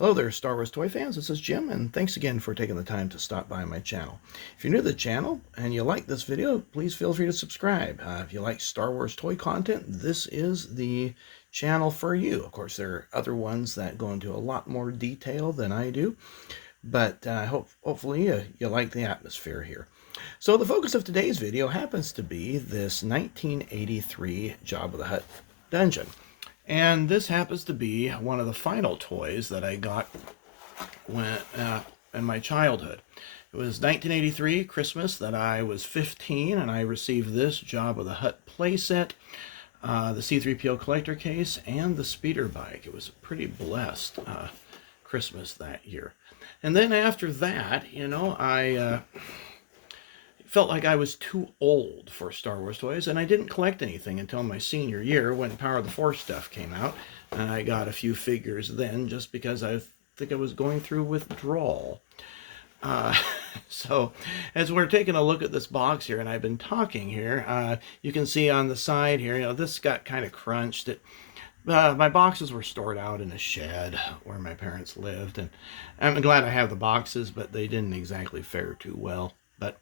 Hello there, Star Wars toy fans. This is Jim, and thanks again for taking the time to stop by my channel. If you're new to the channel and you like this video, please feel free to subscribe. If you like Star Wars toy content, this is the channel for you. Of course, there are other ones that go into a lot more detail than I do, but hopefully you like the atmosphere here. So the focus of today's video happens to be this 1983 Jabba the Hutt dungeon. And this happens to be one of the final toys that I got when in my childhood. It was 1983 Christmas that I was 15, and I received this Jabba the Hutt playset, the C-3PO collector case, and the speeder bike. It was a pretty blessed Christmas that year. And then after that, I felt like I was too old for Star Wars toys, and I didn't collect anything until my senior year when Power of the Force stuff came out, and I got a few figures then just because I think I was going through withdrawal. So as we're taking a look at this box here, and I've been talking here, you can see on the side here, this got kind of crunched. My boxes were stored out in a shed where my parents lived, and I'm glad I have the boxes, but they didn't exactly fare too well. But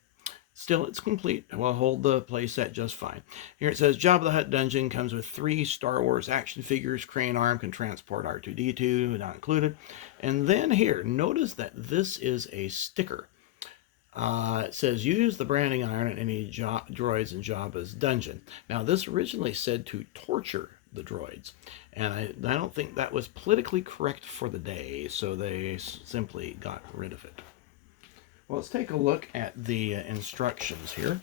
still, it's complete. Will hold the playset just fine. Here it says, Jabba the Hutt Dungeon comes with 3 Star Wars action figures. Crane arm can transport R2-D2, not included. And then here, notice that this is a sticker. It says, use the branding iron at any droids in Jabba's dungeon. Now, this originally said to torture the droids, and I don't think that was politically correct for the day, so they simply got rid of it. Well, let's take a look at the instructions here,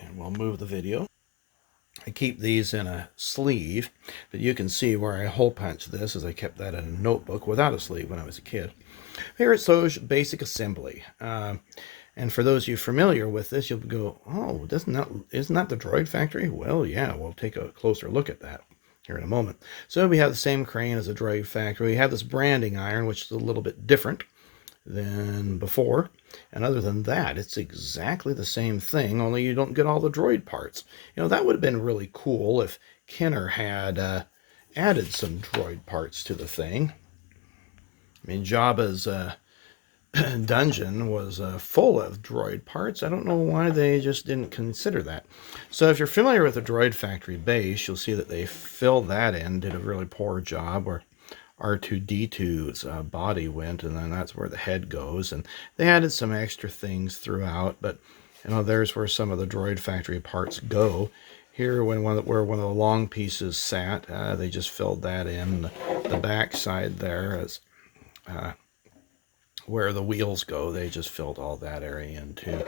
and we'll move the video. I keep these in a sleeve, but you can see where I hole punched this, as I kept that in a notebook without a sleeve when I was a kid. Here it shows basic assembly, and for those of you familiar with this, you'll go, oh, isn't that the Droid Factory? Well, yeah, we'll take a closer look at that here in a moment. So we have the same crane as a Droid Factory. We have this branding iron, which is a little bit different than before, and other than that, it's exactly the same thing, only you don't get all the droid parts. That would have been really cool if Kenner had added some droid parts to the thing. I mean, Jabba's dungeon was full of droid parts. I don't know why they just didn't consider that. So if you're familiar with the Droid Factory base, you'll see that they filled that in, did a really poor job, where R2-D2's body went, and then that's where the head goes, and they added some extra things throughout, but there's where some of the Droid Factory parts go. Here, where one of the long pieces sat, they just filled that in. The back side there is where the wheels go, they just filled all that area in too.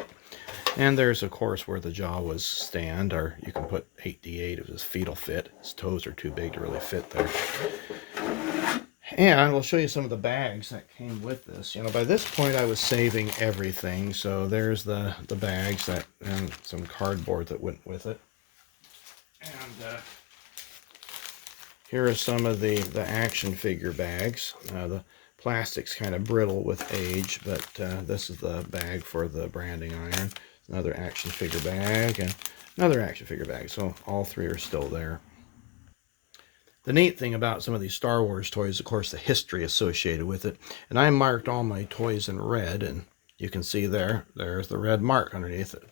And there's, of course, where the Jawas stand, or you can put 8D8 if his feet will fit. His toes are too big to really fit there. And we'll show you some of the bags that came with this. By this point I was saving everything, so there's the bags and some cardboard that went with it. And here are some of the action figure bags. The plastic's kind of brittle with age, but this is the bag for the branding iron. Another action figure bag and another action figure bag. So all 3 are still there. The neat thing about some of these Star Wars toys, of course, the history associated with it. And I marked all my toys in red, and you can see there's the red mark underneath it.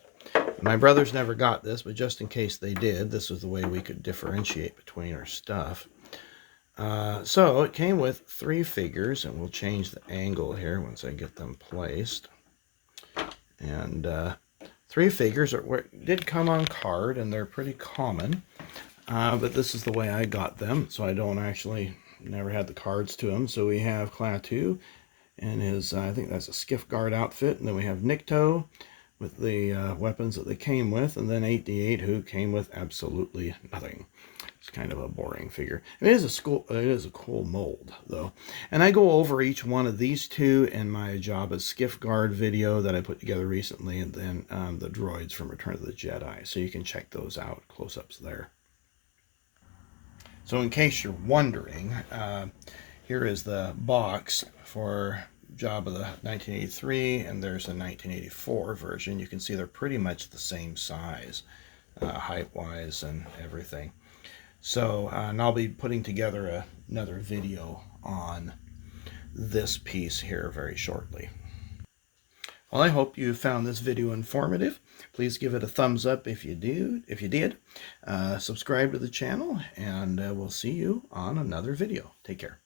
My brothers never got this, but just in case they did, this was the way we could differentiate between our stuff. So it came with 3 figures, and we'll change the angle here once I get them placed. And 3 figures did come on card, and they're pretty common. But this is the way I got them, so I never had the cards to them. So we have Klaatu and his, I think that's a skiff guard outfit, and then we have Nikto with the weapons that they came with, and then 8D8, who came with absolutely nothing. It's kind of a boring figure. It is a cool mold, though. And I go over each one of these 2 in my Jabba skiff guard video that I put together recently, and then the droids from Return of the Jedi, so you can check those out, close-ups there. So in case you're wondering, here is the box for Jabba the 1983, and there's a 1984 version. You can see they're pretty much the same size, height-wise and everything. So, and I'll be putting together another video on this piece here very shortly. Well, I hope you found this video informative. Please give it a thumbs up if you did. Subscribe to the channel, and we'll see you on another video. Take care.